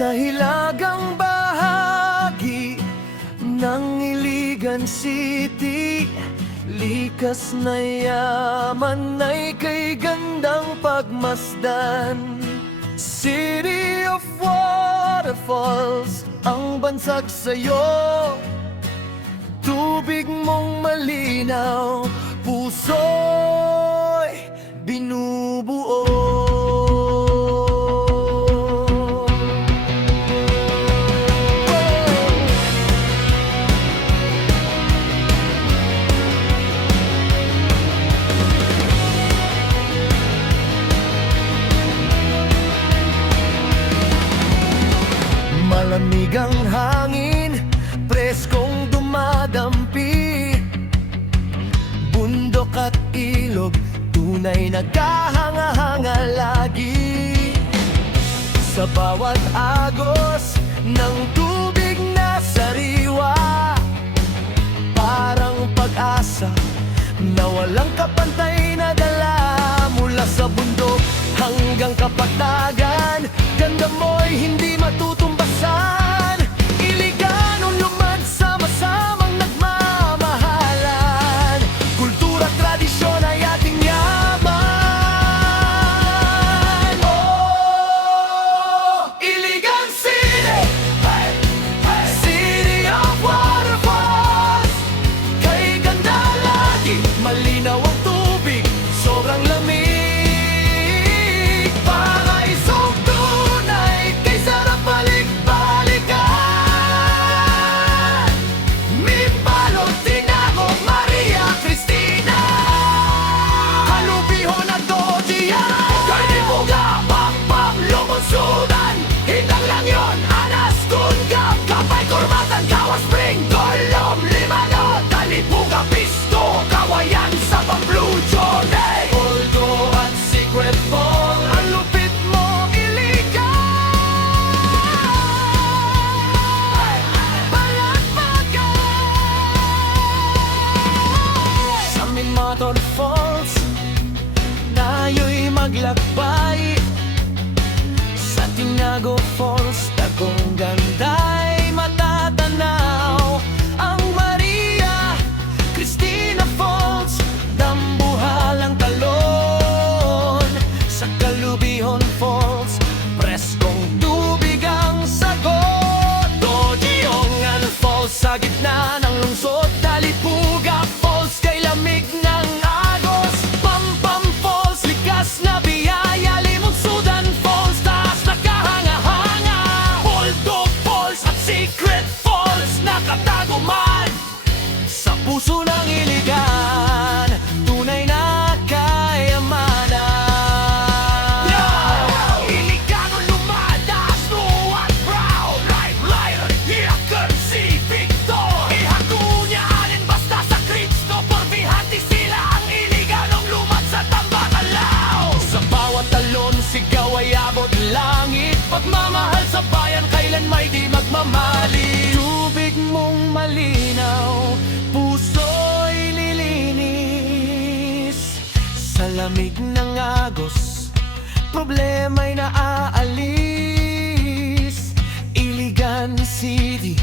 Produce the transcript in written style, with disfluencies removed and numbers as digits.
Sa hilagang bahagi ng Iligan City, likas na yaman ay kay gandang pagmasdan. City of waterfalls ang bansag sa'yo, tubig mong malinaw, puso'y binubuo. Malamig ang hangin, preskong dumadampi, bundok at ilog, tunay na kahanga-hanga lagi. Sa bawat agos ng tubig na sariwa, parang pag-asa na walang kapantay na dala. Mula sa bundok hanggang kapatagan, ganda mo'y hindi matutumbasan. Iliganong lumad, sama-samang nagmamahalan, kultura at tradisyon ay ating yaman. Oh, Iligan City, City of waterfalls, kay ganda lagi, malinaw ang tubig, sobrang lamig. Paraisong tunay, kay sarap balik-balikan. Minbalot, Tinago, Maria Cristina, Kalubihon at Dodian, kay Libuga, Pampam, Lumonsudan, Hindang Langyon, Anas, Tungab, Kapay, Kurmatan, Kawas, Spring, Golom, Limanot, Talibuga, Pisto, Kawayan, Sabang, Blue Journey, Olgo at Secret Fall. Ang lupit mo, Iligan, palakpakan. Sa Minmator Falls, tayo'y maglakbay. Sa Tinago Falls, Tagong ganda'y matatanaw. Ang Maria Cristina Falls, dambuhalang talon. Sa Kalubihon Falls, preskong tubig ang sagot. Dodiongan Falls, sa gitna ng lungsod. Talipuga Falls, kay lamig ng agos. Pampam Falls, likas na biyaya. Limonsudan Falls, taas na kahanga-hanga. Bulldog Falls at Secret Falls, nakatago man sa puso ng Iligan, tunay na kayamanan. Iligano lumadas, blue at brown, light lighter, Iligan si Victor. Ihagunya alin basta sa Cristo, porbihanti sila ang Iliganong lumad sa Tambatalaw. Sa bawat talon, sigaw ay abot langit, pagmamahal sa bayan, kailan may di magmamali. Tubig mong malinaw, puso'y lilinis. Sa lamig ng agos, problema'y naaalis. Iligan City,